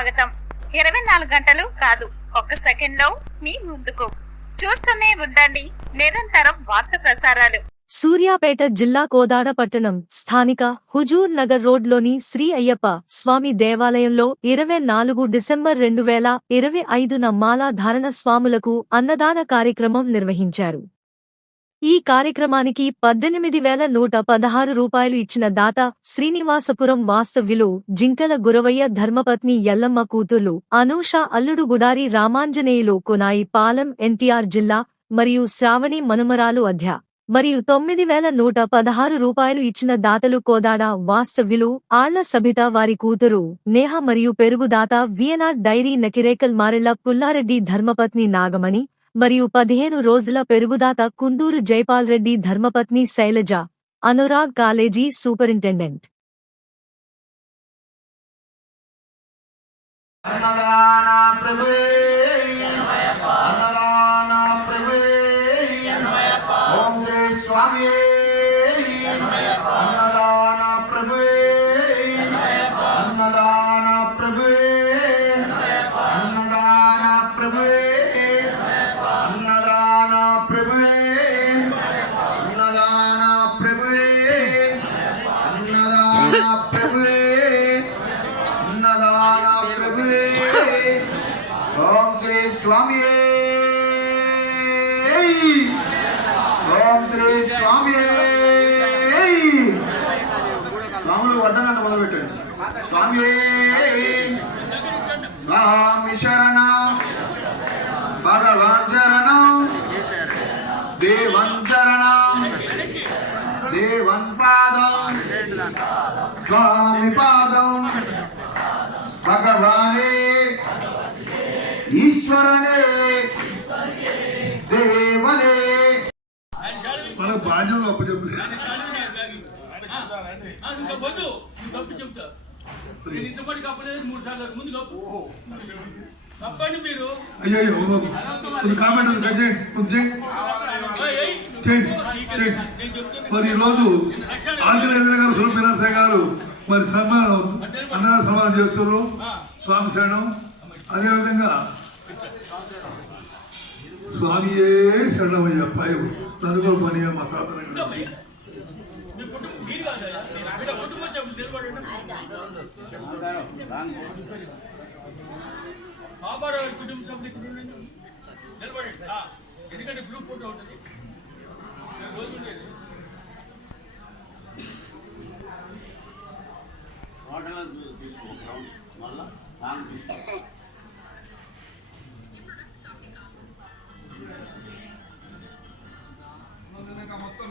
స్వాగతం. 24 గంటలు కాదు, ఒక్క సెకండ్లో మీ ముందుకు. చూస్తూనే ఉండండి నిరంతరం వార్త ప్రసారాలు. సూర్యాపేట జిల్లా కోదాడ పట్టణం స్థానిక హుజూర్ నగర్ రోడ్లోని శ్రీ అయ్యప్ప స్వామి దేవాలయంలో 24 డిసెంబర్ 2025న మాలాధారణ స్వాములకు అన్నదాన కార్యక్రమం నిర్వహించారు. ఈ కార్యక్రమానికి 18,116 రూపాయలు ఇచ్చిన దాత శ్రీనివాసపురం వాస్తవ్యులు జింకల గురవయ్య ధర్మపత్ని ఎల్లమ్మ కూతుర్లు అనూష అల్లుడు గుడారి రామాంజనేయులు కొనాయి పాలెం ఎన్టీఆర్ జిల్లా మరియు శ్రావణి మనుమరాలు అధ్యా మరియు 9,116 రూపాయలు ఇచ్చిన దాతలు కోదాడ వాస్తవ్యులు ఆళ్ల సబిత వారి కూతురు నేహ మరియు పెరుగుదాత వియనాడ్ డైరీ నకిరేకల్ మారెళ్ల పుల్లారెడ్డి ధర్మపత్ని నాగమణి మరియు 15 రోజుల పెరుగుదాత కుందూరు జైపాల్ రెడ్డి ధర్మపత్ని శైలజ అనురాగ్ కాలేజీ సూపరింటెండెంట్. ఓం శ్రీ స్వామి ఓం శ్రీ స్వామి స్వాములు వడ్డనంట మొదలుపెట్టండి. స్వామి స్వామి శరణ భగవాన్ శరణం దేవన్ శరణం దేవన్ పాదం స్వామి పాదం భగవానే ఈశ్వరనే దేవనే మన బాధ్యతలు అప్పచెప్పలేదు. అయ్యో కామెంట్ మరి ఈరోజు ఆంజనేయ గారు సురభి నరసయ్య గారు మరి అన్నదాన సమాధానం చేస్తున్నారు. స్వామి శరణం. అదేవిధంగా స్వామియే శరణమయ్యప్ప నన్ను కూడా పని మా తాత ఎందుకంటే గ్రూప్ ఫోటో ఉంటుంది. మొత్తం